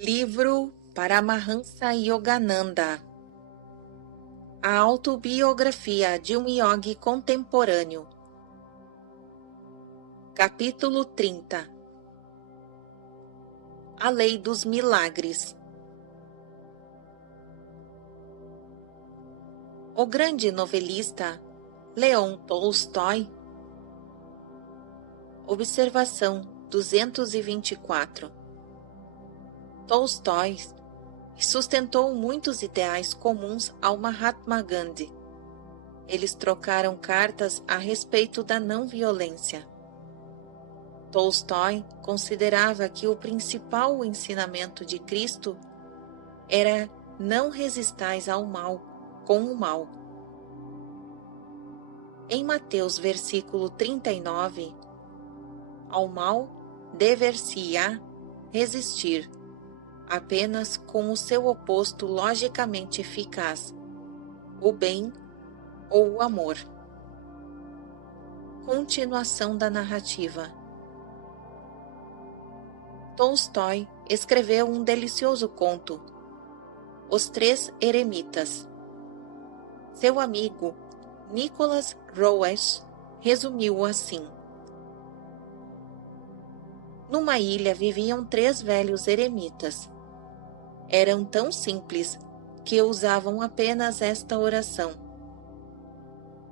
Livro Paramahansa Yogananda. A autobiografia de um yogi contemporâneo. Capítulo 30. A Lei dos Milagres. O grande novelista Leon Tolstói. Observação 224. Tolstói sustentou muitos ideais comuns ao Mahatma Gandhi. Eles trocaram cartas a respeito da não-violência. Tolstói considerava que o principal ensinamento de Cristo era não resistais ao mal com o mal. Em Mateus versículo 39, ao mal dever-se-á resistir, apenas com o seu oposto logicamente eficaz, o bem ou o amor. Continuação da narrativa. Tolstói escreveu um delicioso conto, Os Três Eremitas. Seu amigo Nicholas Roerich resumiu-o assim: numa ilha viviam 3 velhos eremitas. Eram tão simples que usavam apenas esta oração: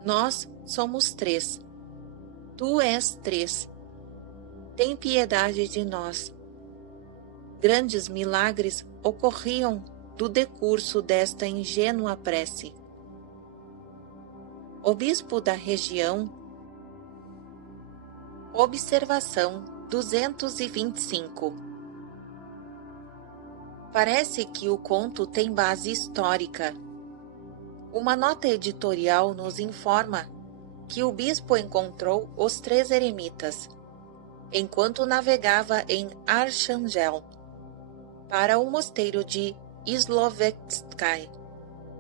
nós somos 3. Tu és 3. Tem piedade de nós. Grandes milagres ocorriam do decurso desta ingênua prece. O bispo da região. Observação 225. Parece que o conto tem base histórica. Uma nota editorial nos informa que o bispo encontrou os 3 eremitas enquanto navegava em Archangel para o mosteiro de Slovetskaya,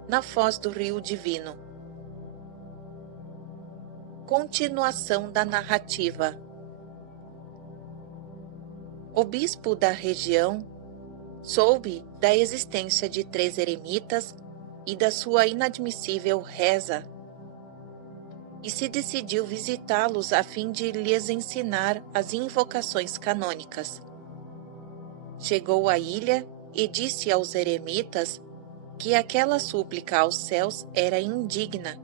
na foz do Rio Divino. Continuação da narrativa. O bispo da região soube da existência de 3 eremitas e da sua inadmissível reza, e se decidiu visitá-los a fim de lhes ensinar as invocações canônicas. Chegou à ilha e disse aos eremitas que aquela súplica aos céus era indigna,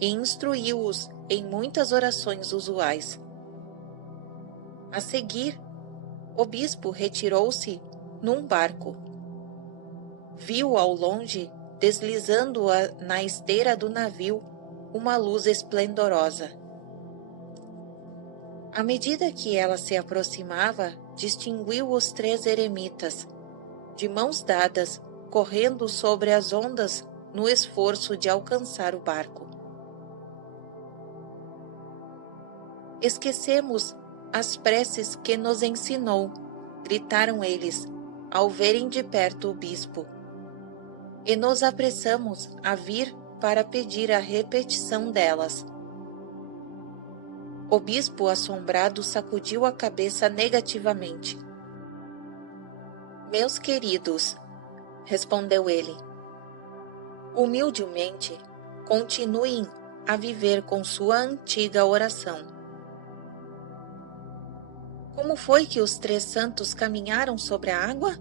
e instruiu-os em muitas orações usuais. A seguir, o bispo retirou-se num barco. Viu ao longe, deslizando na esteira do navio, uma luz esplendorosa. À medida que ela se aproximava, distinguiu os 3 eremitas, de mãos dadas, correndo sobre as ondas no esforço de alcançar o barco. Esquecemos as preces que nos ensinou, gritaram eles, ao verem de perto o bispo, e nos apressamos a vir para pedir a repetição delas. O bispo, assombrado, sacudiu a cabeça negativamente. Meus queridos, respondeu ele, humildemente, continuem a viver com sua antiga oração. Como foi que os 3 santos caminharam sobre a água?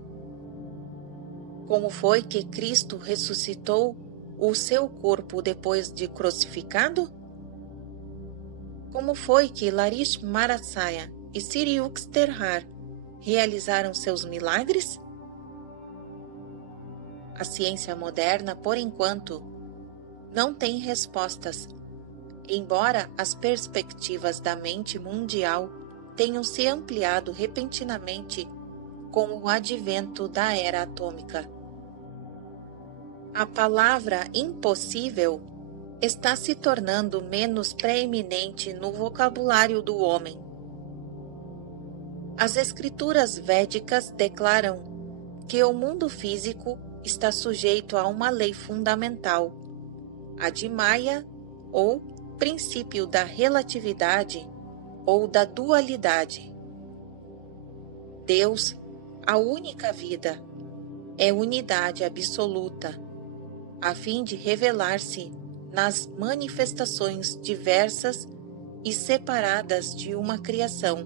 Como foi que Cristo ressuscitou o seu corpo depois de crucificado? Como foi que Larish Marasaya e Sri Yukteswar realizaram seus milagres? A ciência moderna, por enquanto, não tem respostas, embora as perspectivas da mente mundial tenham se ampliado repentinamente com o advento da era atômica. A palavra impossível está se tornando menos preeminente no vocabulário do homem. As escrituras védicas declaram que o mundo físico está sujeito a uma lei fundamental, a de Maya, ou princípio da relatividade, ou da dualidade. Deus, A única vida é unidade absoluta, a fim de revelar-se nas manifestações diversas e separadas de uma criação.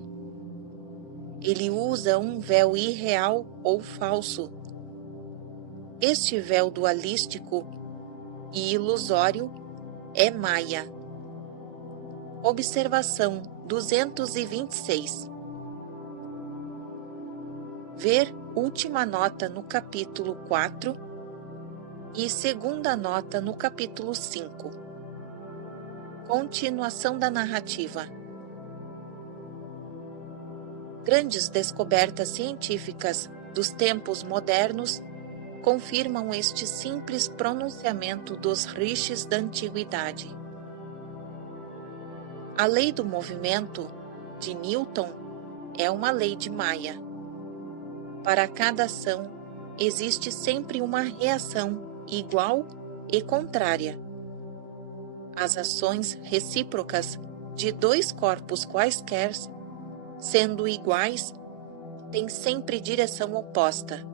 Ele usa um véu irreal ou falso. Este véu dualístico e ilusório é Maya. Observação 226. Ver última nota no capítulo 4 e segunda nota no capítulo 5. Continuação da narrativa. Grandes descobertas científicas dos tempos modernos confirmam este simples pronunciamento dos rishis da antiguidade. A lei do movimento de Newton é uma lei de Maya. Para cada ação, existe sempre uma reação igual e contrária. As ações recíprocas de dois corpos quaisquer, sendo iguais, têm sempre direção oposta.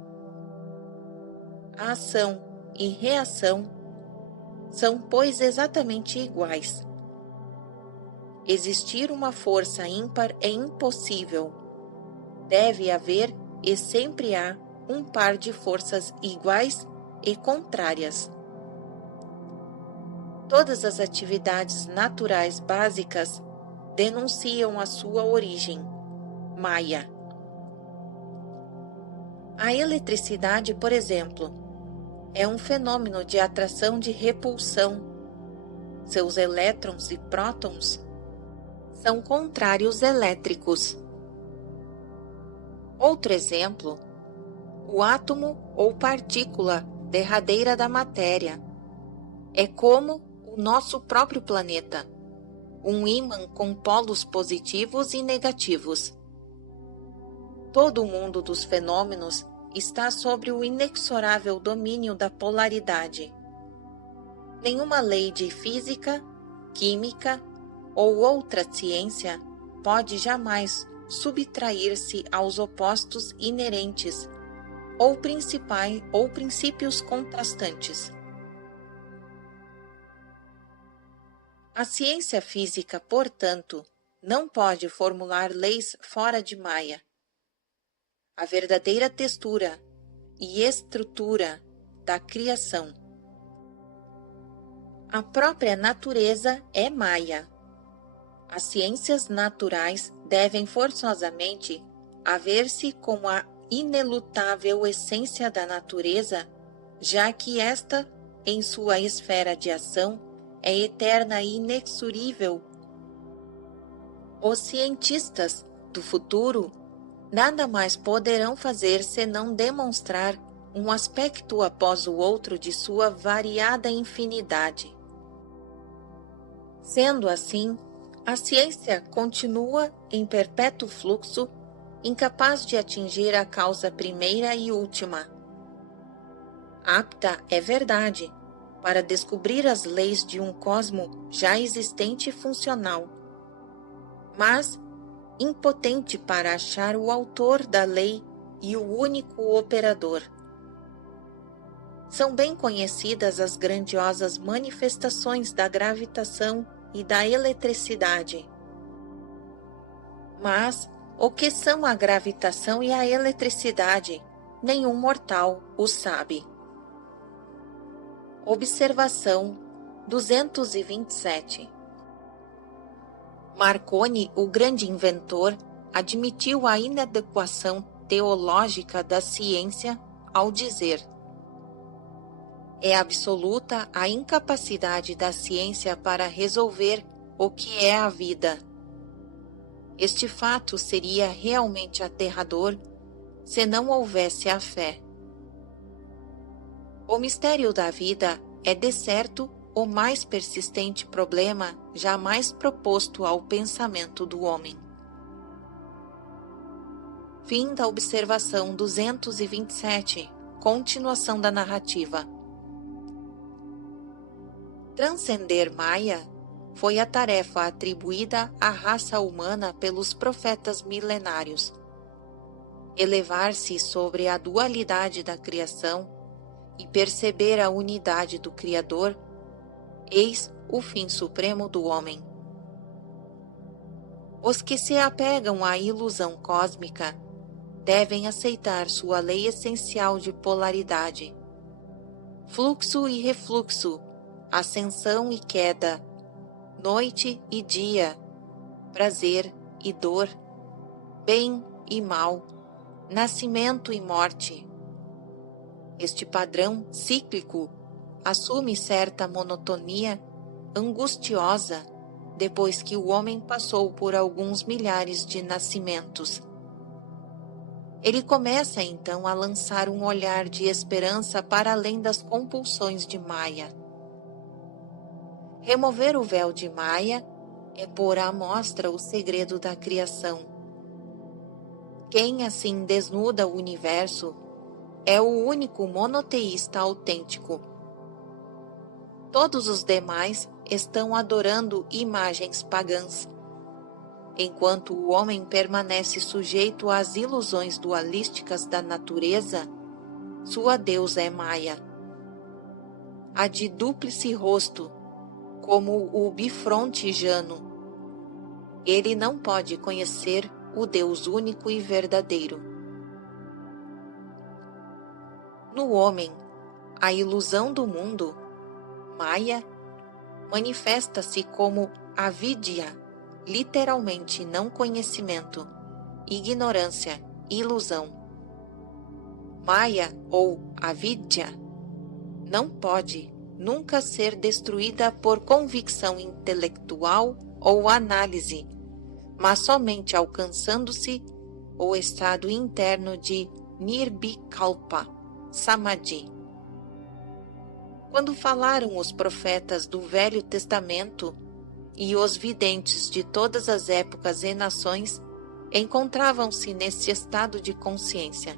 A ação e reação são, pois, exatamente iguais. Existir uma força ímpar é impossível. Deve haver e sempre há um par de forças iguais e contrárias. Todas as atividades naturais básicas denunciam a sua origem, Maya. A eletricidade, por exemplo, é um fenômeno de atração de repulsão. Seus elétrons e prótons são contrários elétricos. Outro exemplo, o átomo ou partícula derradeira da matéria. É como o nosso próprio planeta, um ímã com polos positivos e negativos. Todo o mundo dos fenômenos está sob o inexorável domínio da polaridade. Nenhuma lei de física, química ou outra ciência pode jamais subtrair-se aos opostos inerentes ou princípios contrastantes. A ciência física, portanto, não pode formular leis fora de Maya. A verdadeira textura e estrutura da criação. A própria natureza é Maya. As ciências naturais devem forçosamente haver-se com a inelutável essência da natureza, já que esta, em sua esfera de ação, é eterna e inexorível. Os cientistas do futuro nada mais poderão fazer senão demonstrar um aspecto após o outro de sua variada infinidade. Sendo assim, a ciência continua em perpétuo fluxo, incapaz de atingir a causa primeira e última. Apta, é verdade, para descobrir as leis de um cosmo já existente e funcional, mas impotente para achar o autor da lei e o único operador. São bem conhecidas as grandiosas manifestações da gravitação e da eletricidade. Mas o que são a gravitação e a eletricidade? Nenhum mortal o sabe. Observação 227. Marconi, o grande inventor, admitiu a inadequação teológica da ciência ao dizer: é absoluta a incapacidade da ciência para resolver o que é a vida. Este fato seria realmente aterrador se não houvesse a fé. O mistério da vida é, de certo, o mais persistente problema jamais proposto ao pensamento do homem. Fim da observação 227, continuação da narrativa. Transcender Maya foi a tarefa atribuída à raça humana pelos profetas milenários. elevar-se sobre a dualidade da criação e perceber a unidade do Criador, eis o fim supremo do homem. Os que se apegam à ilusão cósmica devem aceitar sua lei essencial de polaridade, fluxo e refluxo, ascensão e queda, noite e dia, prazer e dor, bem e mal, nascimento e morte. Este padrão cíclico assume certa monotonia angustiosa depois que o homem passou por alguns milhares de nascimentos. Ele começa então a lançar um olhar de esperança para além das compulsões de Maya. Remover o véu de Maya é pôr à mostra o segredo da criação. Quem assim desnuda o universo é o único monoteísta autêntico. Todos os demais estão adorando imagens pagãs, enquanto o homem permanece sujeito às ilusões dualísticas da natureza. Sua deusa é Maya, a de dúplice rosto, como o bifronte Jano. Ele não pode conhecer o Deus único e verdadeiro. No homem, a ilusão do mundo, Maya, manifesta-se como avidya, literalmente não conhecimento, ignorância, ilusão. Maya ou avidya não pode nunca ser destruída por convicção intelectual ou análise, mas somente alcançando-se o estado interno de Nirvikalpa, Samadhi. Quando falaram os profetas do Velho Testamento e os videntes de todas as épocas e nações, encontravam-se nesse estado de consciência.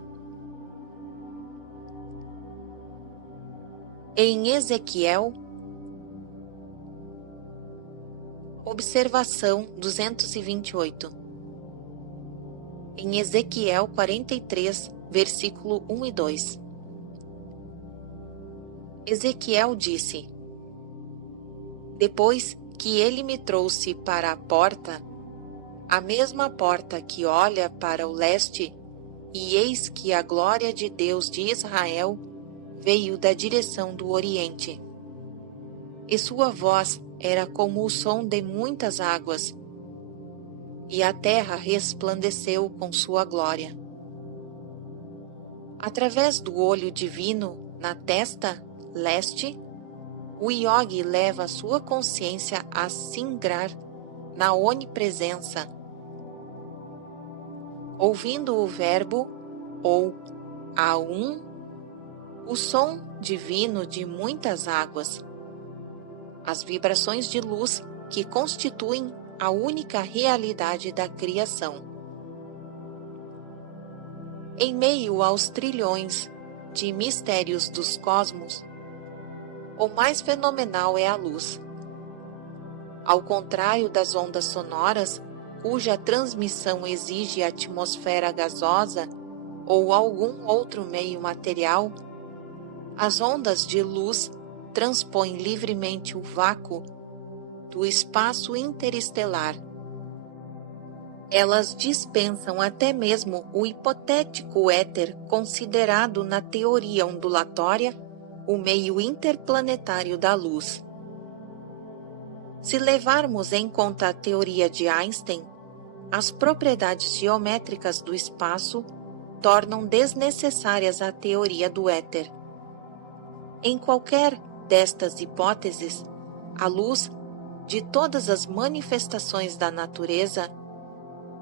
Em Ezequiel, observação 228. Em Ezequiel 43, versículo 1 e 2. Ezequiel disse: Depois que ele me trouxe para a porta, a mesma porta que olha para o leste, e eis que a glória de Deus de Israel veio da direção do oriente. E sua voz era como o som de muitas águas, e a terra resplandeceu com sua glória. Através do olho divino na testa leste, o yogi leva sua consciência a singrar na onipresença, ouvindo o verbo ou a o som divino de muitas águas, as vibrações de luz que constituem a única realidade da criação. Em meio aos trilhões de mistérios dos cosmos, o mais fenomenal é a luz. Ao contrário das ondas sonoras, cuja transmissão exige atmosfera gasosa ou algum outro meio material, as ondas de luz transpõem livremente o vácuo do espaço interestelar. Elas dispensam até mesmo o hipotético éter considerado na teoria ondulatória o meio interplanetário da luz. Se levarmos em conta a teoria de Einstein, as propriedades geométricas do espaço tornam desnecessárias a teoria do éter. Em qualquer destas hipóteses, a luz de todas as manifestações da natureza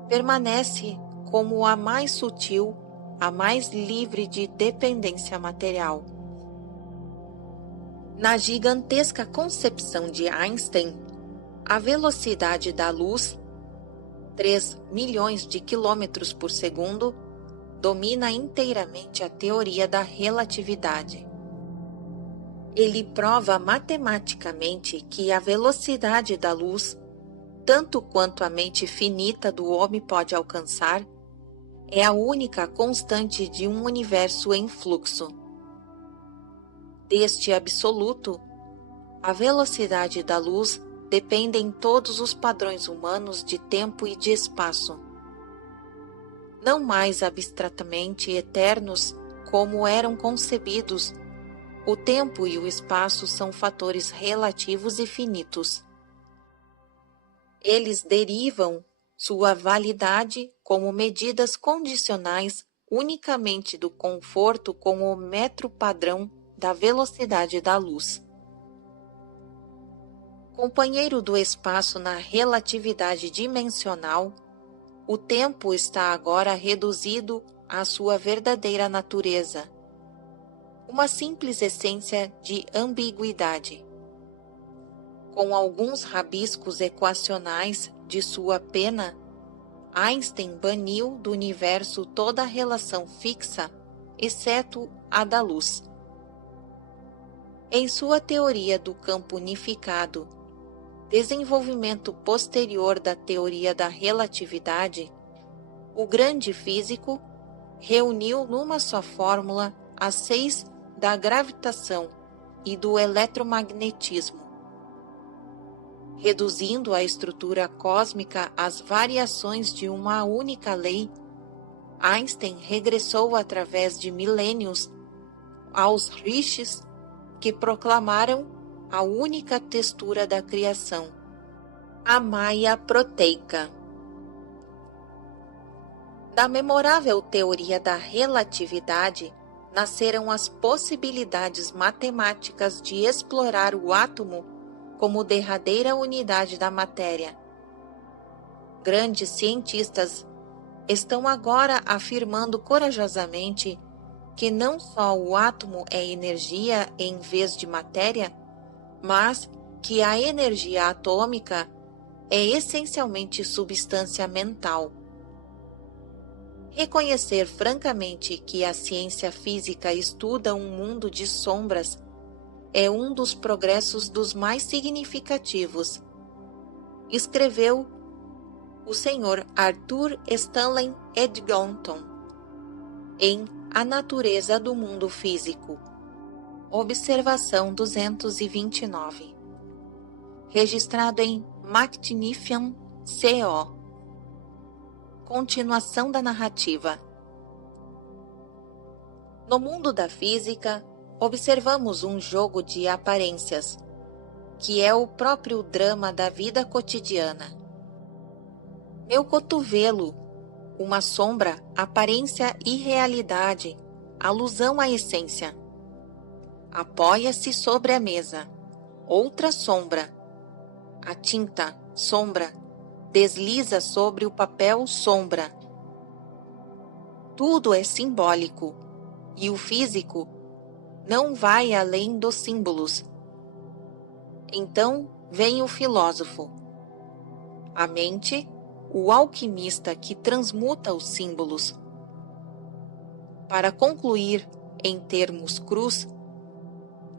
permanece como a mais sutil, a mais livre de dependência material. Na gigantesca concepção de Einstein, a velocidade da luz, 3 milhões de quilômetros por segundo, domina inteiramente a teoria da relatividade. Ele prova matematicamente que a velocidade da luz, tanto quanto a mente finita do homem pode alcançar, é a única constante de um universo em fluxo. Deste absoluto, a velocidade da luz depende em todos os padrões humanos de tempo e de espaço. Não mais abstratamente eternos como eram concebidos, o tempo e o espaço são fatores relativos e finitos. Eles derivam sua validade como medidas condicionais unicamente do conforto com o metro padrão da velocidade da luz. Companheiro do espaço na relatividade dimensional, o tempo está agora reduzido à sua verdadeira natureza, uma simples essência de ambiguidade. Com alguns rabiscos equacionais de sua pena, Einstein baniu do universo toda relação fixa, exceto a da luz. Em sua teoria do campo unificado, desenvolvimento posterior da teoria da relatividade, o grande físico reuniu numa só fórmula as 6 da gravitação e do eletromagnetismo. Reduzindo a estrutura cósmica às variações de uma única lei, Einstein regressou através de milênios aos rishis que proclamaram a única textura da criação, a Maya proteica. Da memorável teoria da relatividade nasceram as possibilidades matemáticas de explorar o átomo como derradeira unidade da matéria. Grandes cientistas estão agora afirmando corajosamente que não só o átomo é energia em vez de matéria, mas que a energia atômica é essencialmente substância mental. Reconhecer francamente que a ciência física estuda um mundo de sombras é um dos progressos dos mais significativos, escreveu o Sr. Arthur Stanley Edmonton em A Natureza do Mundo Físico. Observação 229. Registrado em Magnificat CO. Continuação da narrativa. No mundo da física, observamos um jogo de aparências, que é o próprio drama da vida cotidiana. Meu cotovelo, uma sombra, aparência e realidade, alusão à essência. Apoia-se sobre a mesa. Outra sombra. A tinta, sombra, desliza sobre o papel sombra. Tudo é simbólico, e o físico não vai além dos símbolos. Então vem o filósofo. A mente, o alquimista que transmuta os símbolos. Para concluir, em termos crus,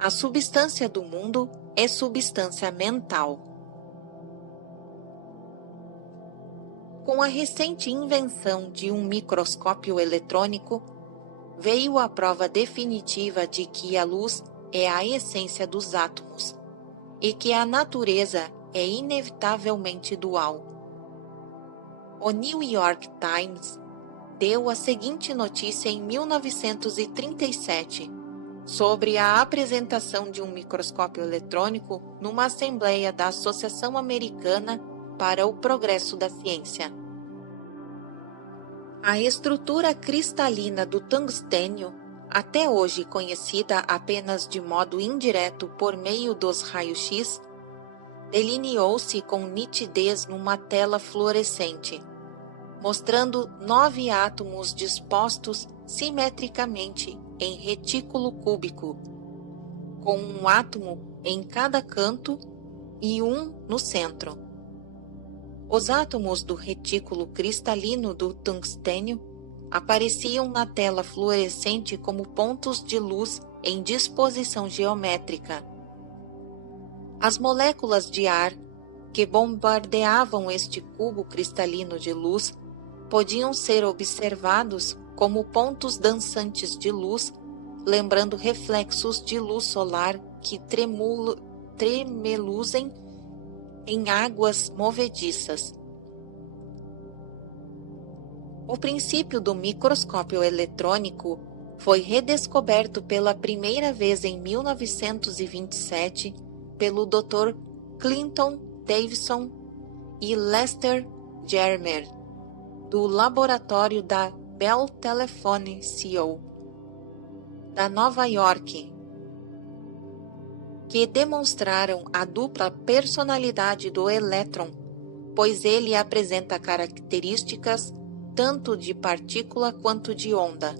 a substância do mundo é substância mental. Com a recente invenção de um microscópio eletrônico, veio a prova definitiva de que a luz é a essência dos átomos e que a natureza é inevitavelmente dual. O New York Times deu a seguinte notícia em 1937 sobre a apresentação de um microscópio eletrônico numa assembleia da Associação Americana para o Progresso da Ciência. A estrutura cristalina do tungstênio, até hoje conhecida apenas de modo indireto por meio dos raios-x, delineou-se com nitidez numa tela fluorescente, mostrando 9 átomos dispostos simetricamente em retículo cúbico, com um átomo em cada canto e um no centro. Os átomos do retículo cristalino do tungstênio apareciam na tela fluorescente como pontos de luz em disposição geométrica. As moléculas de ar que bombardeavam este cubo cristalino de luz podiam ser observados como pontos dançantes de luz, lembrando reflexos de luz solar que tremeluzem em águas movediças. O princípio do microscópio eletrônico foi redescoberto pela primeira vez em 1927 pelo Dr. Clinton Davidson e Lester Germer, do laboratório da Bell Telephone Co. da Nova York, que demonstraram a dupla personalidade do elétron, pois ele apresenta características tanto de partícula quanto de onda.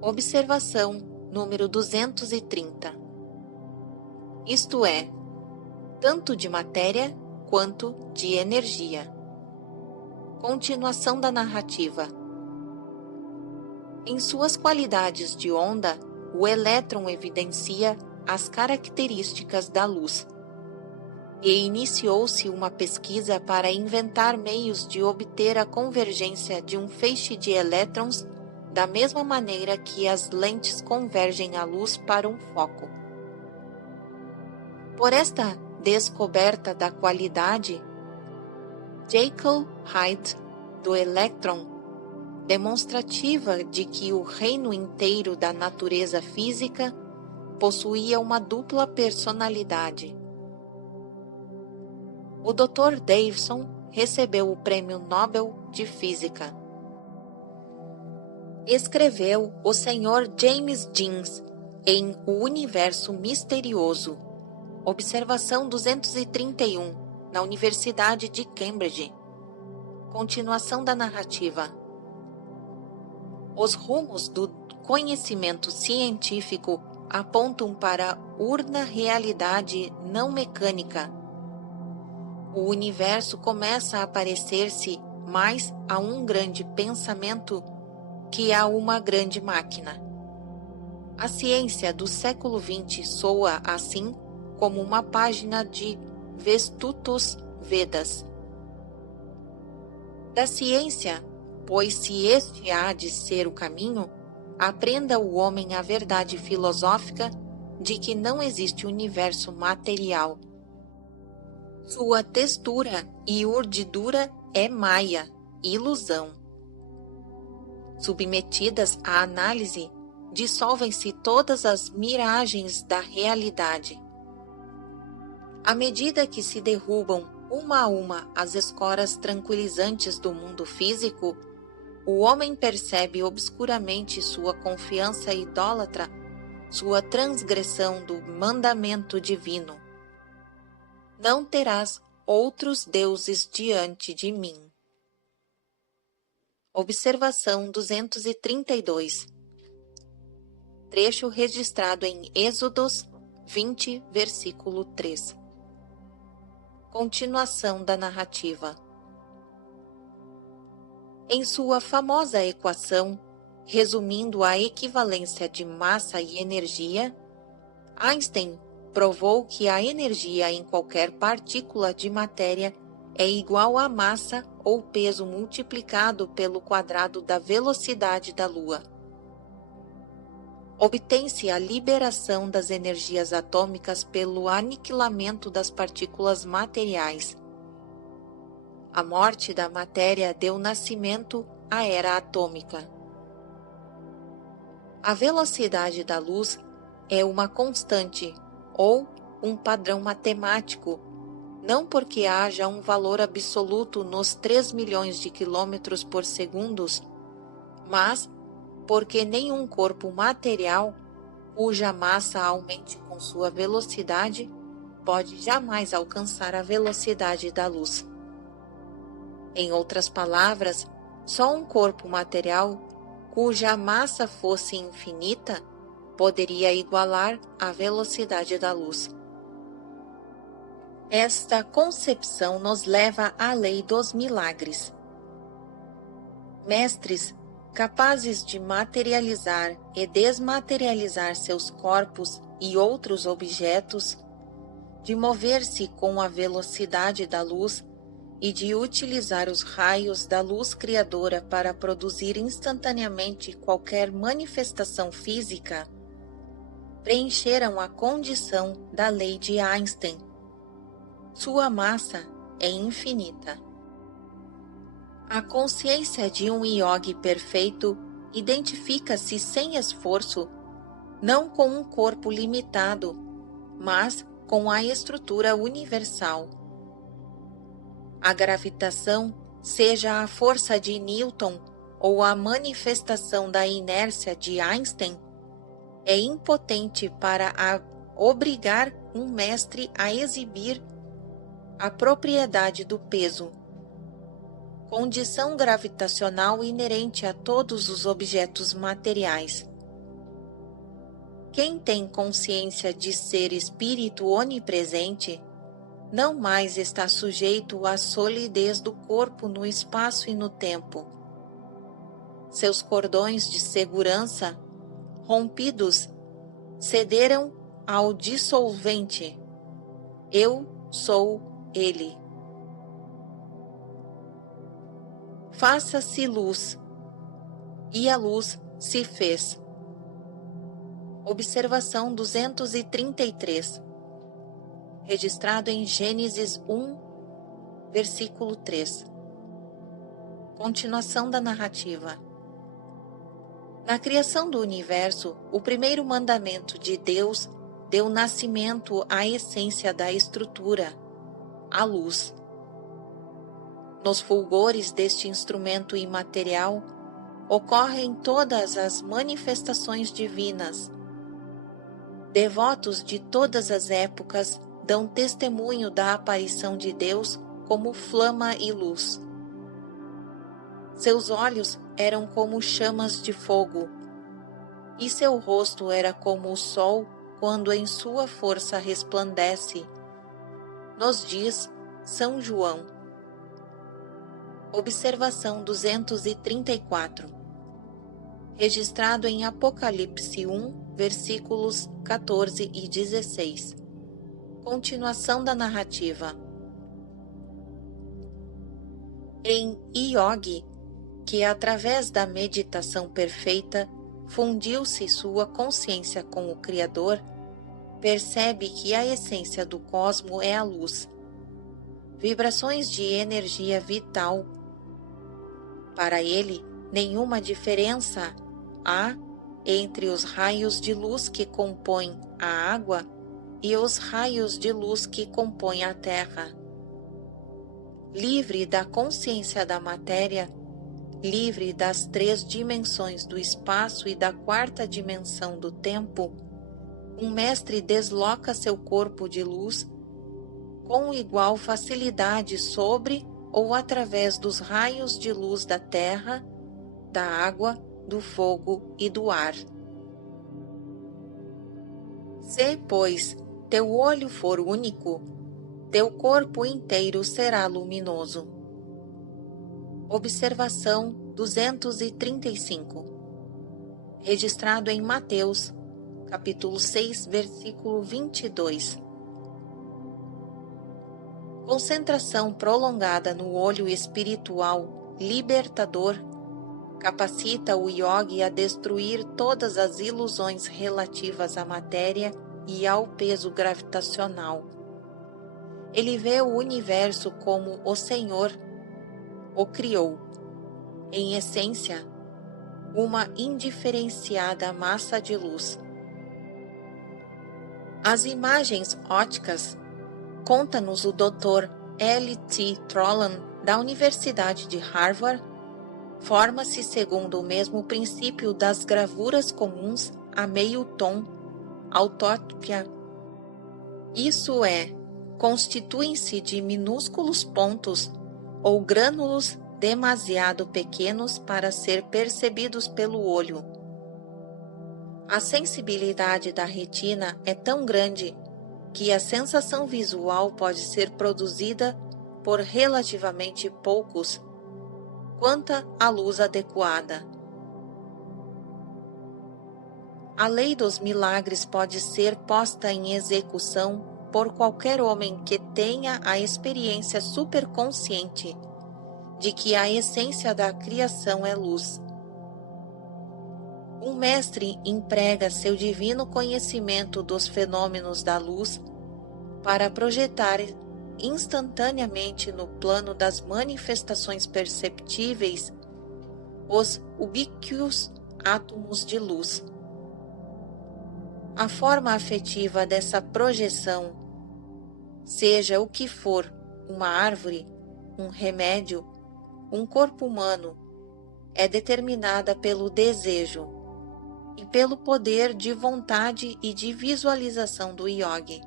Observação número 230. Isto é, tanto de matéria quanto de energia. Continuação da narrativa. Em suas qualidades de onda, o elétron evidencia as características da luz. E iniciou-se uma pesquisa para inventar meios de obter a convergência de um feixe de elétrons da mesma maneira que as lentes convergem a luz para um foco. Por esta descoberta da qualidade Jekyll-Hyde do elétron, demonstrativa de que o reino inteiro da natureza física possuía uma dupla personalidade. O Dr. Davidson recebeu o Prêmio Nobel de Física. Escreveu o Sr. James Jeans em O Universo Misterioso, Observação 231, na Universidade de Cambridge. Continuação da narrativa. Os rumos do conhecimento científico apontam para a urna realidade não mecânica. O universo começa a parecer-se mais a um grande pensamento que a uma grande máquina. A ciência do século XX soa assim como uma página de Vestutos Vedas. Da ciência, pois se este há de ser o caminho, aprenda o homem a verdade filosófica de que não existe universo material. Sua textura e urdidura é maia, ilusão. Submetidas à análise, dissolvem-se todas as miragens da realidade. À medida que se derrubam uma a uma as escoras tranquilizantes do mundo físico, o homem percebe obscuramente sua confiança idólatra, sua transgressão do mandamento divino. Não terás outros deuses diante de mim. Observação 232. Trecho registrado em Êxodos 20, versículo 3. Continuação da narrativa. Em sua famosa equação, resumindo a equivalência de massa e energia, Einstein provou que a energia em qualquer partícula de matéria é igual à massa ou peso multiplicado pelo quadrado da velocidade da Lua. Obtém-se a liberação das energias atômicas pelo aniquilamento das partículas materiais. A morte da matéria deu nascimento à era atômica. A velocidade da luz é uma constante ou um padrão matemático, não porque haja um valor absoluto nos 3 milhões de quilômetros por segundo, mas porque nenhum corpo material cuja massa aumente com sua velocidade pode jamais alcançar a velocidade da luz. Em outras palavras, só um corpo material cuja massa fosse infinita poderia igualar a velocidade da luz. Esta concepção nos leva à lei dos milagres. Mestres capazes de materializar e desmaterializar seus corpos e outros objetos, de mover-se com a velocidade da luz, e de utilizar os raios da luz criadora para produzir instantaneamente qualquer manifestação física, preencheram a condição da lei de Einstein. Sua massa é infinita. A consciência de um yogi perfeito identifica-se sem esforço, não com um corpo limitado, mas com a estrutura universal. A gravitação, seja a força de Newton ou a manifestação da inércia de Einstein, é impotente para obrigar um mestre a exibir a propriedade do peso, condição gravitacional inerente a todos os objetos materiais. Quem tem consciência de ser espírito onipresente, não mais está sujeito à solidez do corpo no espaço e no tempo. Seus cordões de segurança, rompidos, cederam ao dissolvente. Eu sou ele. Faça-se luz, e a luz se fez. Observação 233, registrado em Gênesis 1, versículo 3. Continuação da narrativa. Na criação do universo, o primeiro mandamento de Deus deu nascimento à essência da estrutura, a luz. Nos fulgores deste instrumento imaterial, ocorrem todas as manifestações divinas. Devotos de todas as épocas dão testemunho da aparição de Deus como flama e luz. Seus olhos eram como chamas de fogo, e seu rosto era como o sol quando em sua força resplandece, nos diz São João. Observação 234, registrado em Apocalipse 1, versículos 14 e 16. Continuação da narrativa. Em Yogi, que através da meditação perfeita fundiu-se sua consciência com o Criador, percebe que a essência do cosmo é a luz, vibrações de energia vital. Para ele, nenhuma diferença há entre os raios de luz que compõem a água e os raios de luz que compõem a terra. Livre da consciência da matéria, livre das 3 dimensões do espaço e da 4ª dimensão do tempo, um mestre desloca seu corpo de luz com igual facilidade sobre ou através dos raios de luz da terra, da água, do fogo e do ar. Se, pois, teu olho for único, teu corpo inteiro será luminoso. Observação 235, registrado em Mateus, capítulo 6, versículo 22. Concentração prolongada no olho espiritual libertador capacita o yogi a destruir todas as ilusões relativas à matéria e ao peso gravitacional. Ele vê o universo como o Senhor o criou, em essência, uma indiferenciada massa de luz. As imagens ópticas, conta-nos o Dr. L. T. Trollan, da Universidade de Harvard, forma-se segundo o mesmo princípio das gravuras comuns a meio tom, autópia. Isso é, constituem-se de minúsculos pontos ou grânulos demasiado pequenos para ser percebidos pelo olho. A sensibilidade da retina é tão grande que a sensação visual pode ser produzida por relativamente poucos, quanta a luz adequada. A lei dos milagres pode ser posta em execução por qualquer homem que tenha a experiência superconsciente de que a essência da criação é luz. Um mestre emprega seu divino conhecimento dos fenômenos da luz para projetar instantaneamente no plano das manifestações perceptíveis os ubíquos átomos de luz. A forma afetiva dessa projeção, seja o que for, uma árvore, um remédio, um corpo humano, é determinada pelo desejo e pelo poder de vontade e de visualização do yogi.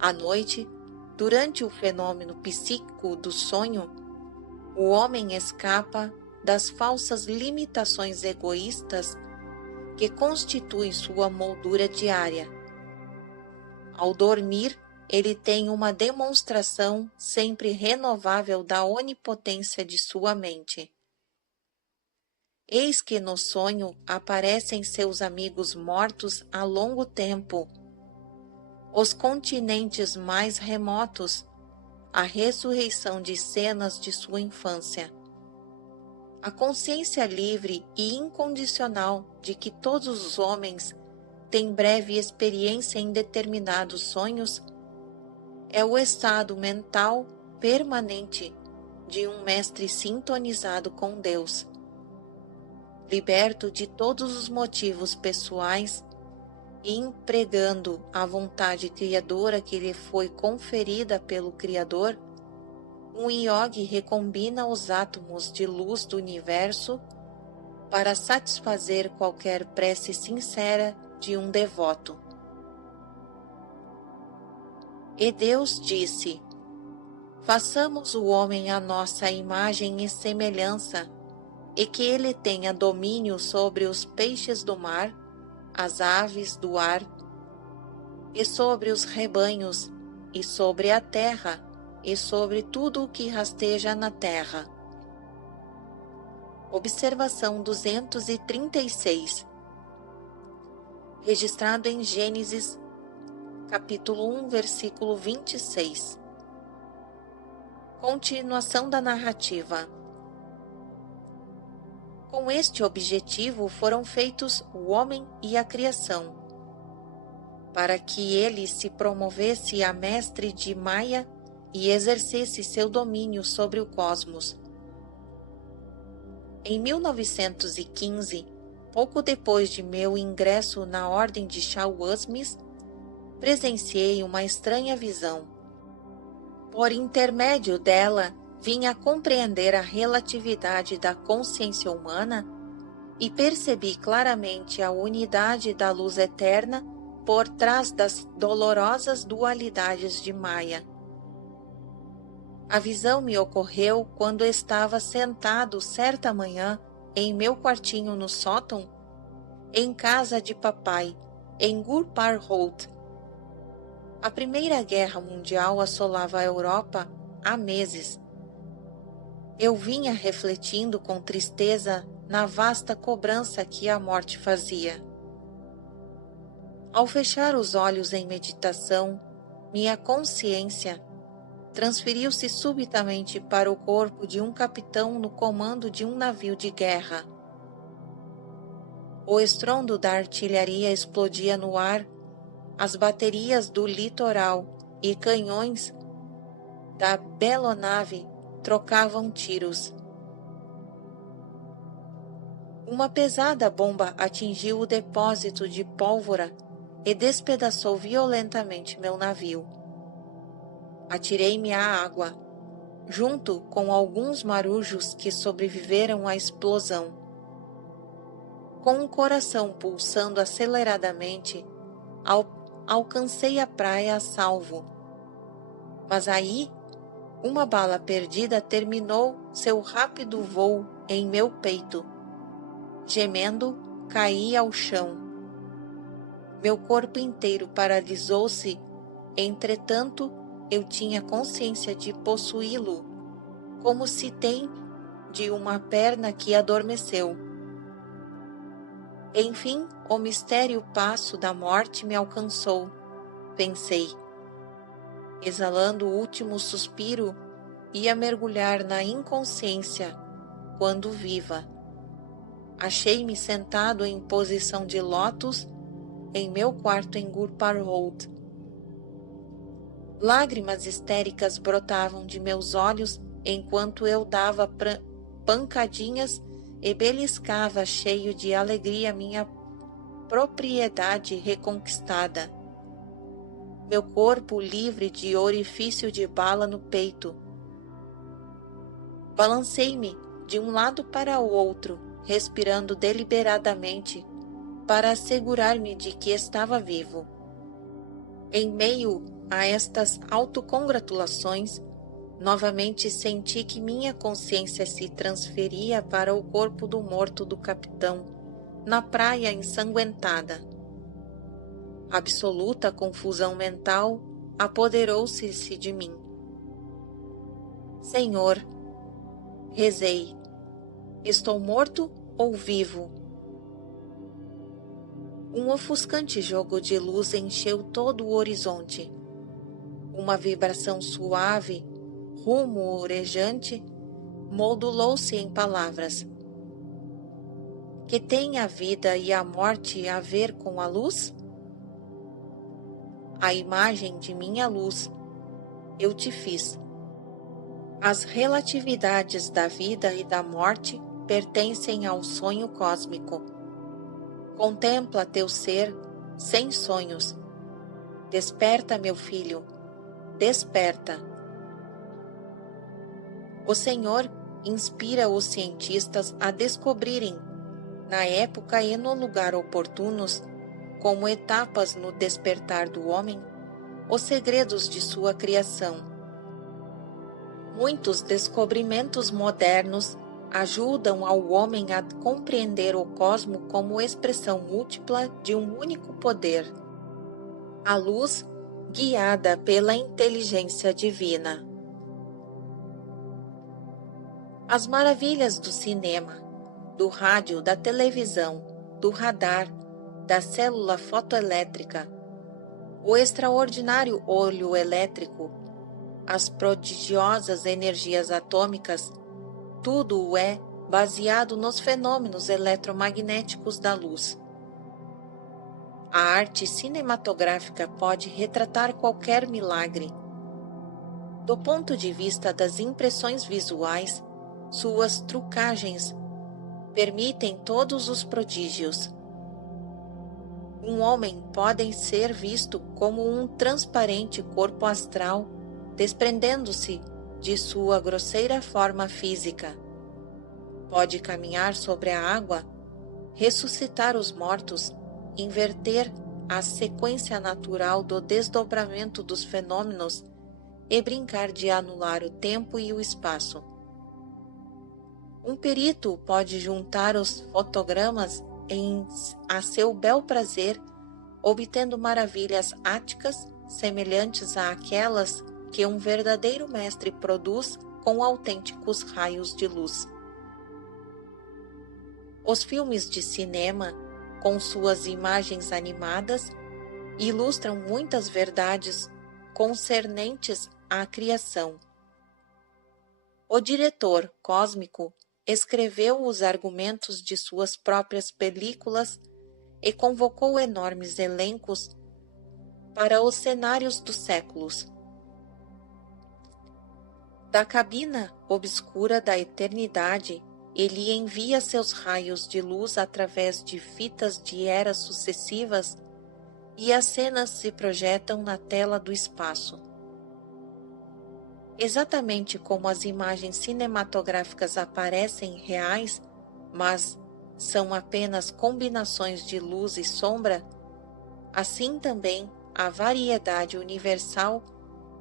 À noite, durante o fenômeno psíquico do sonho, o homem escapa das falsas limitações egoístas que constituem sua moldura diária. Ao dormir, ele tem uma demonstração sempre renovável da onipotência de sua mente. Eis que no sonho aparecem seus amigos mortos há longo tempo, os continentes mais remotos, a ressurreição de cenas de sua infância. A consciência livre e incondicional de que todos os homens têm breve experiência em determinados sonhos é o estado mental permanente de um mestre sintonizado com Deus, liberto de todos os motivos pessoais e empregando a vontade criadora que lhe foi conferida pelo Criador. Um yogi recombina os átomos de luz do universo para satisfazer qualquer prece sincera de um devoto. E Deus disse: façamos o homem à nossa imagem e semelhança, e que ele tenha domínio sobre os peixes do mar, as aves do ar, e sobre os rebanhos, e sobre a terra, e sobre tudo o que rasteja na terra. Observação 236. Registrado em Gênesis, capítulo 1, versículo 26. Continuação da narrativa. Com este objetivo foram feitos o homem e a criação, para que ele se promovesse a mestre de Maya e exercesse seu domínio sobre o cosmos. Em 1915, pouco depois de meu ingresso na Ordem de Shawasmis, presenciei uma estranha visão. Por intermédio dela, vim a compreender a relatividade da consciência humana e percebi claramente a unidade da luz eterna por trás das dolorosas dualidades de Maya. A visão me ocorreu quando estava sentado certa manhã em meu quartinho no sótão, em casa de papai, em Gurpar Road. A Primeira Guerra Mundial assolava a Europa há meses. Eu vinha refletindo com tristeza na vasta cobrança que a morte fazia. Ao fechar os olhos em meditação, minha consciência transferiu-se subitamente para o corpo de um capitão no comando de um navio de guerra. O estrondo da artilharia explodia no ar, as baterias do litoral e canhões da belonave trocavam tiros. Uma pesada bomba atingiu o depósito de pólvora e despedaçou violentamente meu navio. Atirei-me à água, junto com alguns marujos que sobreviveram à explosão. Com o coração pulsando aceleradamente, alcancei a praia a salvo. Mas aí, uma bala perdida terminou seu rápido voo em meu peito. Gemendo, caí ao chão. Meu corpo inteiro paralisou-se, entretanto, eu tinha consciência de possuí-lo, como se tem de uma perna que adormeceu. Enfim, o mistério passo da morte me alcançou. pensei. Exalando o último suspiro, ia mergulhar na inconsciência quando viva. Achei-me sentado em posição de lótus em meu quarto em Gurpar Road. Lágrimas histéricas brotavam de meus olhos enquanto eu dava pancadinhas e beliscava cheio de alegria minha propriedade reconquistada. Meu corpo livre de orifício de bala no peito. Balancei-me de um lado para o outro, respirando deliberadamente, para assegurar-me de que estava vivo. Em meio a estas autocongratulações, novamente senti que minha consciência se transferia para o corpo do morto do capitão, na praia ensanguentada. Absoluta confusão mental apoderou-se de mim. Senhor, rezei, estou morto ou vivo? Um ofuscante jogo de luz encheu todo o horizonte. Uma vibração suave, rumorejante, modulou-se em palavras. Que tem a vida e a morte a ver com a luz? A imagem de minha luz, eu te fiz. As relatividades da vida e da morte pertencem ao sonho cósmico. Contempla teu ser sem sonhos. Desperta, meu filho, desperta. O Senhor inspira os cientistas a descobrirem, na época e no lugar oportunos, como etapas no despertar do homem, os segredos de sua criação. Muitos descobrimentos modernos ajudam ao homem a compreender o cosmo como expressão múltipla de um único poder, a luz guiada pela inteligência divina. As maravilhas do cinema, do rádio, da televisão, do radar, da célula fotoelétrica, o extraordinário olho elétrico, as prodigiosas energias atômicas, tudo é baseado nos fenômenos eletromagnéticos da luz. A arte cinematográfica pode retratar qualquer milagre. Do ponto de vista das impressões visuais, suas trucagens permitem todos os prodígios. Um homem pode ser visto como um transparente corpo astral, desprendendo-se de sua grosseira forma física. Pode caminhar sobre a água, ressuscitar os mortos, inverter a sequência natural do desdobramento dos fenômenos e brincar de anular o tempo e o espaço. Um perito pode juntar os fotogramas a seu bel prazer, obtendo maravilhas áticas semelhantes àquelas que um verdadeiro mestre produz com autênticos raios de luz. Os filmes de cinema, com suas imagens animadas, ilustram muitas verdades concernentes à criação. O diretor cósmico escreveu os argumentos de suas próprias películas e convocou enormes elencos para os cenários dos séculos. Da cabina obscura da eternidade, ele envia seus raios de luz através de fitas de eras sucessivas e as cenas se projetam na tela do espaço. Exatamente como as imagens cinematográficas aparecem reais, mas são apenas combinações de luz e sombra, assim também a variedade universal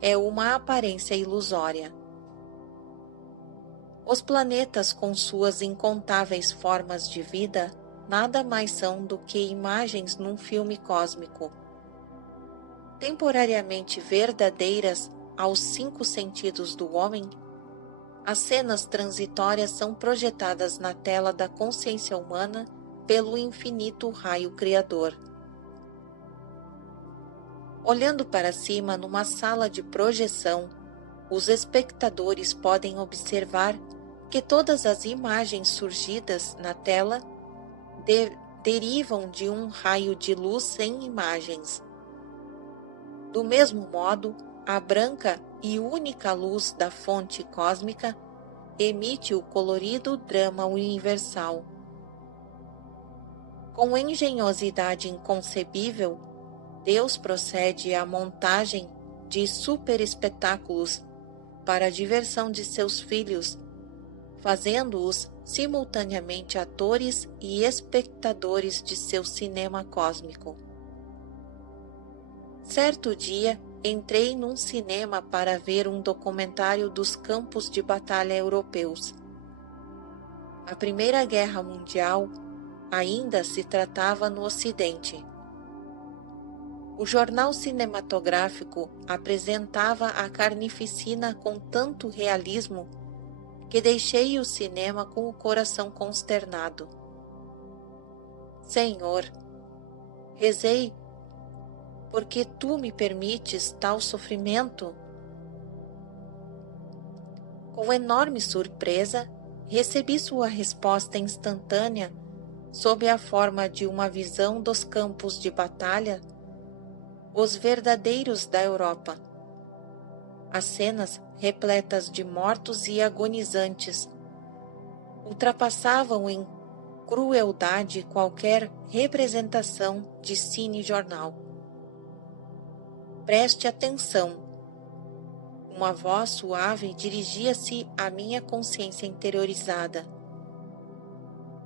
é uma aparência ilusória. Os planetas com suas incontáveis formas de vida nada mais são do que imagens num filme cósmico. Temporariamente verdadeiras aos 5 sentidos do homem, as cenas transitórias são projetadas na tela da consciência humana pelo infinito raio criador. Olhando para cima numa sala de projeção, os espectadores podem observar que todas as imagens surgidas na tela derivam de um raio de luz sem imagens. Do mesmo modo, a branca e única luz da fonte cósmica emite o colorido drama universal. Com engenhosidade inconcebível, Deus procede à montagem de super-espetáculos para a diversão de seus filhos, fazendo-os simultaneamente atores e espectadores de seu cinema cósmico. Certo dia, entrei num cinema para ver um documentário dos campos de batalha europeus. A Primeira Guerra Mundial ainda se tratava no Ocidente. O jornal cinematográfico apresentava a carnificina com tanto realismo que deixei o cinema com o coração consternado. Senhor, rezei, porque tu me permites tal sofrimento? Com enorme surpresa, recebi sua resposta instantânea sob a forma de uma visão dos campos de batalha, os verdadeiros da Europa. As cenas, repletas de mortos e agonizantes, ultrapassavam em crueldade qualquer representação de cine-jornal. Preste atenção. Uma voz suave dirigia-se à minha consciência interiorizada.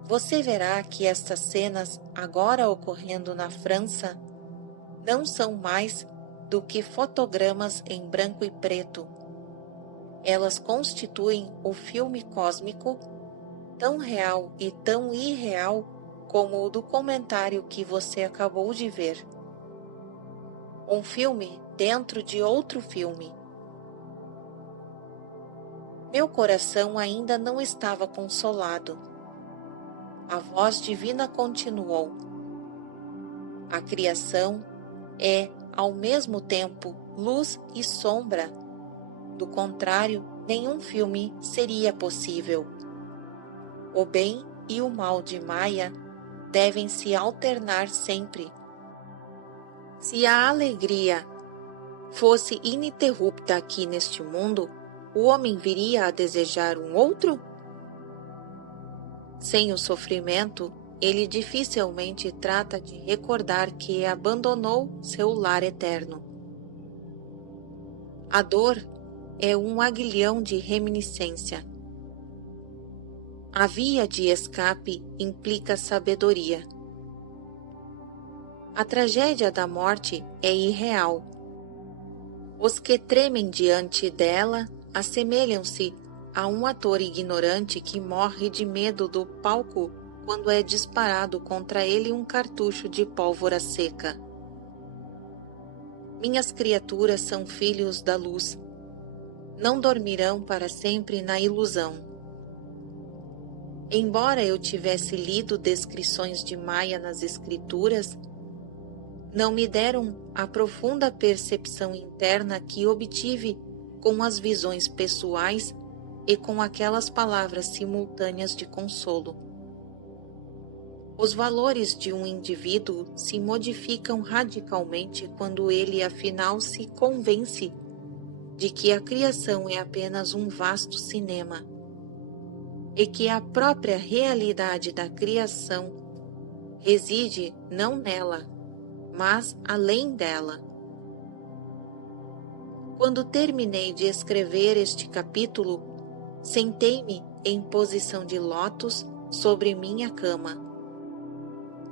Você verá que estas cenas, agora ocorrendo na França, não são mais do que fotogramas em branco e preto. Elas constituem o filme cósmico, tão real e tão irreal como o documentário que você acabou de ver. Um filme dentro de outro filme. Meu coração ainda não estava consolado. A voz divina continuou. A criação é, ao mesmo tempo, luz e sombra. Do contrário, nenhum filme seria possível. O bem e o mal de Maya devem se alternar sempre. Se a alegria fosse ininterrupta aqui neste mundo, o homem viria a desejar um outro? Sem o sofrimento, ele dificilmente trata de recordar que abandonou seu lar eterno. A dor é um aguilhão de reminiscência. A via de escape implica sabedoria. A tragédia da morte é irreal. Os que tremem diante dela assemelham-se a um ator ignorante que morre de medo do palco quando é disparado contra ele um cartucho de pólvora seca. Minhas criaturas são filhos da luz. Não dormirão para sempre na ilusão. Embora eu tivesse lido descrições de Maya nas escrituras, não me deram a profunda percepção interna que obtive com as visões pessoais e com aquelas palavras simultâneas de consolo. Os valores de um indivíduo se modificam radicalmente quando ele afinal se convence de que a criação é apenas um vasto cinema e que a própria realidade da criação reside não nela, mas além dela. Quando terminei de escrever este capítulo, sentei-me em posição de lótus sobre minha cama.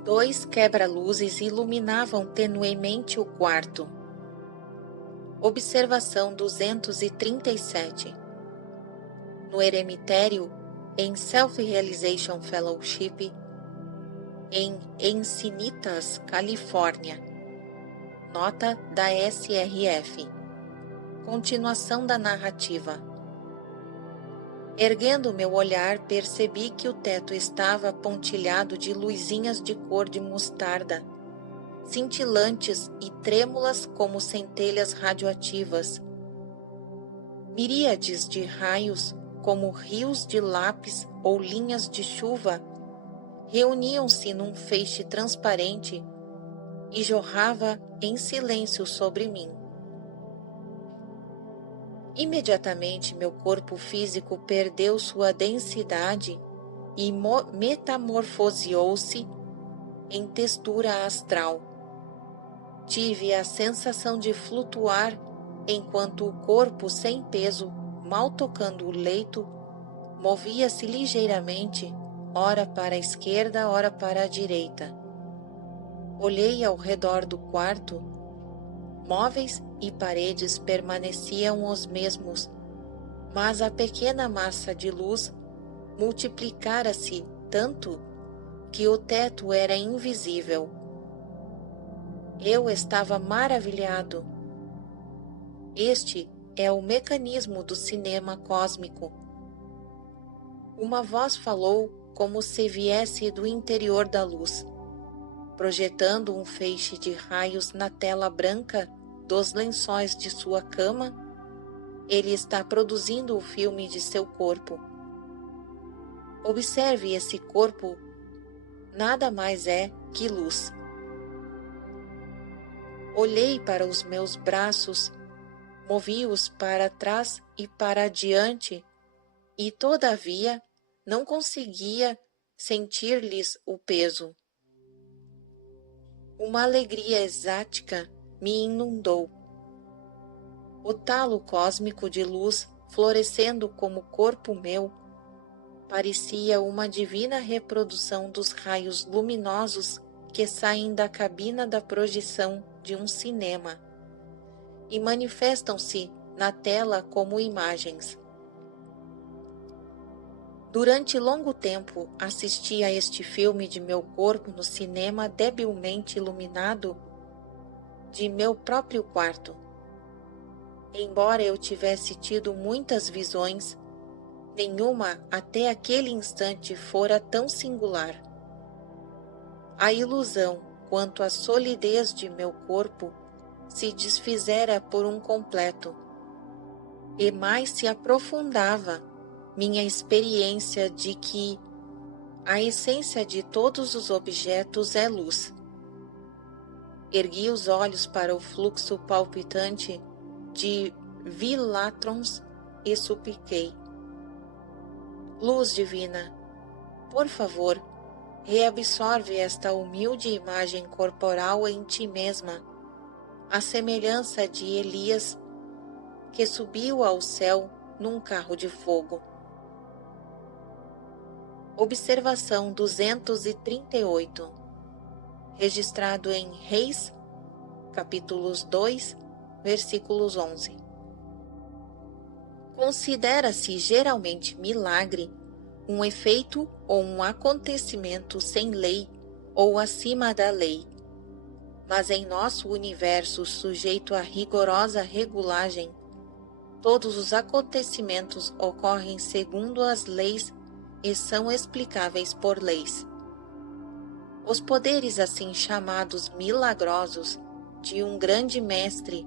2 quebra-luzes iluminavam tenuemente o quarto. Observação 237. No eremitério, em Self-Realization Fellowship, em Encinitas, Califórnia. Nota da SRF. Continuação da narrativa. Erguendo meu olhar, percebi que o teto estava pontilhado de luzinhas de cor de mostarda, cintilantes e trêmulas como centelhas radioativas. Miríades de raios, como rios de lápis ou linhas de chuva, reuniam-se num feixe transparente e jorrava em silêncio sobre mim. Imediatamente meu corpo físico perdeu sua densidade e metamorfoseou-se em textura astral. Tive a sensação de flutuar enquanto o corpo sem peso, mal tocando o leito, movia-se ligeiramente, ora para a esquerda, ora para a direita. Olhei ao redor do quarto. Móveis e paredes permaneciam os mesmos, mas a pequena massa de luz multiplicara-se tanto que o teto era invisível. Eu estava maravilhado. Este é o mecanismo do cinema cósmico. Uma voz falou como se viesse do interior da luz, projetando um feixe de raios na tela branca dos lençóis de sua cama. Ele está produzindo o filme de seu corpo. Observe esse corpo, nada mais é que luz. Olhei para os meus braços, movi-os para trás e para adiante, e todavia não conseguia sentir-lhes o peso. Uma alegria exática me inundou. O talo cósmico de luz florescendo como corpo meu parecia uma divina reprodução dos raios luminosos que saem da cabina da projeção de um cinema e manifestam-se na tela como imagens. Durante longo tempo assisti a este filme de meu corpo no cinema debilmente iluminado de meu próprio quarto. Embora eu tivesse tido muitas visões, nenhuma até aquele instante fora tão singular. A ilusão quanto à solidez de meu corpo se desfizera por um completo, e mais se aprofundava minha experiência de que a essência de todos os objetos é luz. Ergui os olhos para o fluxo palpitante de vilátrons e supliquei: luz divina, por favor, reabsorve esta humilde imagem corporal em ti mesma, à semelhança de Elias, que subiu ao céu num carro de fogo. Observação 238, registrado em Reis, capítulos 2, versículos 11. Considera-se geralmente milagre um efeito ou um acontecimento sem lei ou acima da lei. Mas em nosso universo sujeito a rigorosa regulagem, todos os acontecimentos ocorrem segundo as leis e são explicáveis por leis. Os poderes assim chamados milagrosos de um grande mestre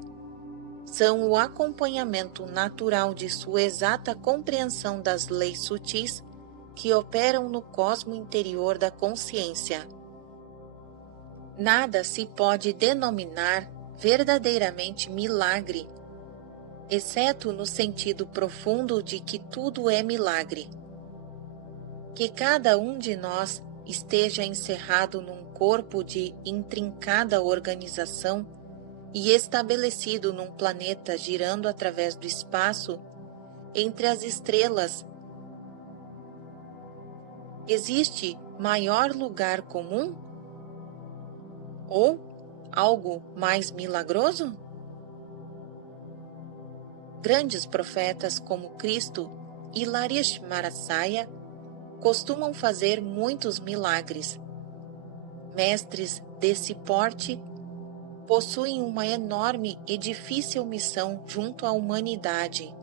são o acompanhamento natural de sua exata compreensão das leis sutis que operam no cosmo interior da consciência. Nada se pode denominar verdadeiramente milagre, exceto no sentido profundo de que tudo é milagre. Que cada um de nós esteja encerrado num corpo de intrincada organização e estabelecido num planeta girando através do espaço entre as estrelas. Existe maior lugar comum? Ou algo mais milagroso? Grandes profetas como Cristo e Lakshmanasaya costumam fazer muitos milagres. Mestres desse porte possuem uma enorme e difícil missão junto à humanidade: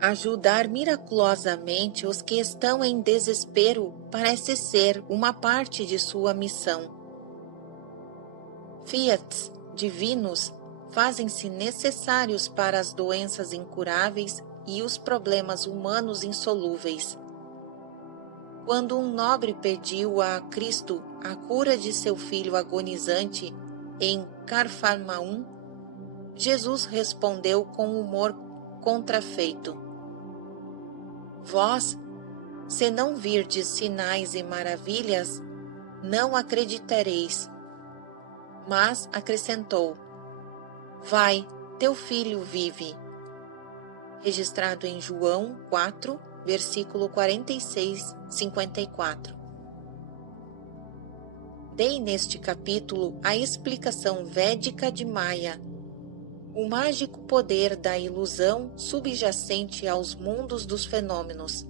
ajudar miraculosamente os que estão em desespero parece ser uma parte de sua missão. fiats divinos fazem-se necessários para as doenças incuráveis e os problemas humanos insolúveis. Quando um nobre pediu a Cristo a cura de seu filho agonizante em Carfarnaum, Jesus respondeu com humor contrafeito: Vós, se não virdes sinais e maravilhas, não acreditareis. Mas acrescentou: Vai, teu filho vive. Registrado em João 4, versículo 46-54. Dei neste capítulo a explicação védica de Maya, o mágico poder da ilusão subjacente aos mundos dos fenômenos.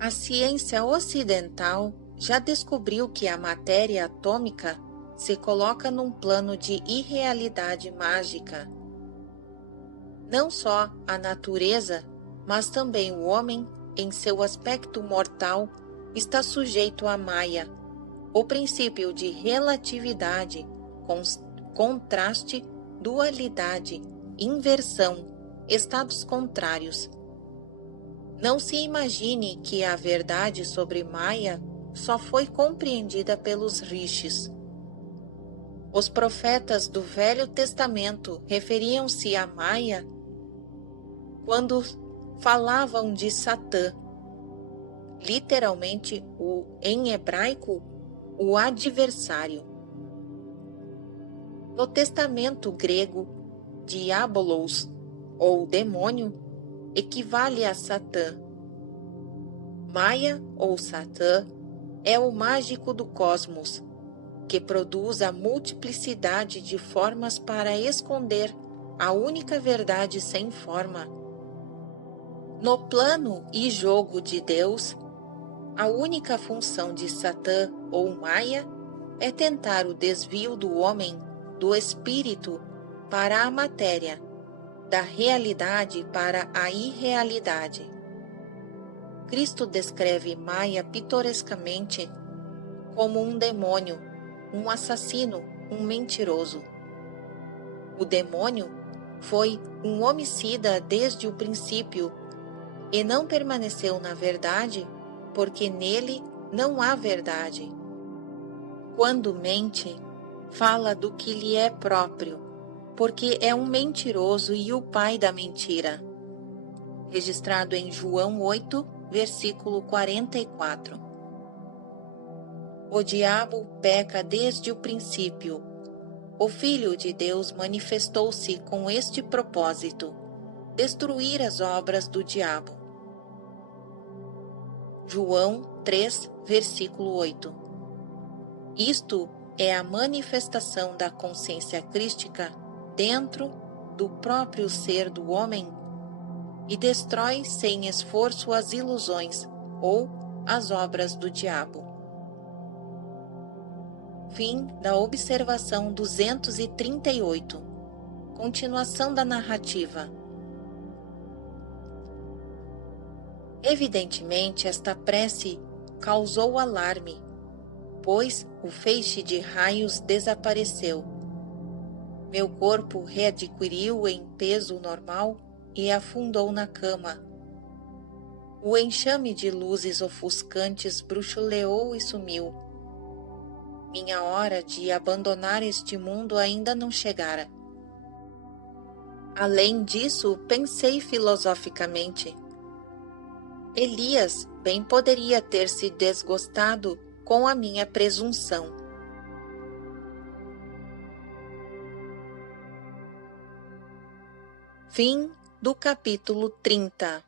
A ciência ocidental já descobriu que a matéria atômica se coloca num plano de irrealidade mágica. Não só a natureza, mas também o homem, em seu aspecto mortal, está sujeito a Maya, o princípio de relatividade, contraste, dualidade, inversão, estados contrários. Não se imagine que a verdade sobre Maya só foi compreendida pelos rishis. Os profetas do Velho Testamento referiam-se a Maya quando falavam de Satã, literalmente em hebraico, o adversário. No testamento grego, diabolos, ou demônio, equivale a Satã. Maya, ou Satã, é o mágico do cosmos, que produz a multiplicidade de formas para esconder a única verdade sem forma. No plano e jogo de Deus, a única função de Satã ou Maya é tentar o desvio do homem do espírito para a matéria, da realidade para a irrealidade. Cristo descreve Maya pitorescamente como um demônio, um assassino, um mentiroso. O demônio foi um homicida desde o princípio e não permaneceu na verdade, porque nele não há verdade. Quando mente, fala do que lhe é próprio, porque é um mentiroso e o pai da mentira. Registrado em João 8, versículo 44. O diabo peca desde o princípio. O Filho de Deus manifestou-se com este propósito: destruir as obras do diabo. João 3, versículo 8. Isto é a manifestação da consciência crística dentro do próprio ser do homem e destrói sem esforço as ilusões ou as obras do diabo. Fim da observação 238. Continuação da narrativa. Evidentemente, esta prece causou alarme, pois o feixe de raios desapareceu. Meu corpo readquiriu em peso normal e afundou na cama. O enxame de luzes ofuscantes bruxuleou e sumiu. Minha hora de abandonar este mundo ainda não chegara. Além disso, pensei filosoficamente. Elias bem poderia ter se desgostado com a minha presunção. Fim do capítulo 30.